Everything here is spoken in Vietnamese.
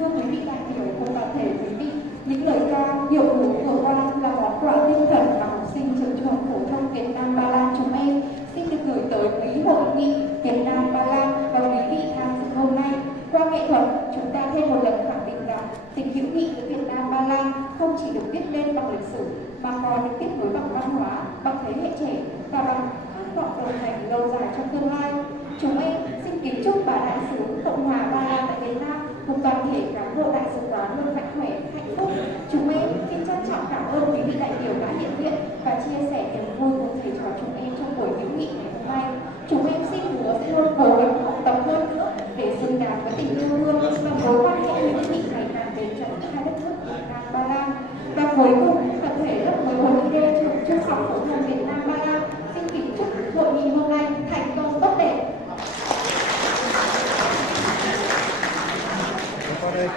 thưa quý vị đại biểu cùng toàn thể quý vị, những lời ca điệu múa vừa qua là món quà tinh thần mà học sinh trường trung học phổ thông Việt Nam Ba Lan chúng em xin được gửi tới quý hội nghị Việt Nam Ba Lan và quý vị tham dự hôm nay. Qua nghệ thuật, chúng ta thêm một lần khẳng định rằng tình hữu nghị giữa Việt Nam Ba Lan không chỉ được viết lên bằng lịch sử mà còn được tiếp nối bằng văn hóa, bằng thế hệ trẻ và bằng khát vọng đồng hành lâu dài trong tương lai. Chúng em xin kính chúc bà đại sứ Cộng hòa Ba Lan tại Việt Nam cùng toàn thể cán bộ đại sứ quán luôn mạnh khỏe, hạnh phúc. Chúng em xin trân trọng cảm ơn quý vị đại biểu đã hiện diện và chia sẻ niềm vui cùng thầy trò chúng em trong buổi hữu nghị ngày hôm nay. Chúng em xin hứa sẽ luôn cố gắng học tập hơn nữa để xứng đáng với tình yêu thương và mối quan hệ hữu nghị ngày càng bền chặt hai đất nước Việt Nam Ba Lan. Và cuối cùng, tập thể lớp 11 IDE trường trung học phổ thông Việt Nam Ba Lan xin kính chúc hội nghị hôm nay thành công tốt đẹp. Qua đây,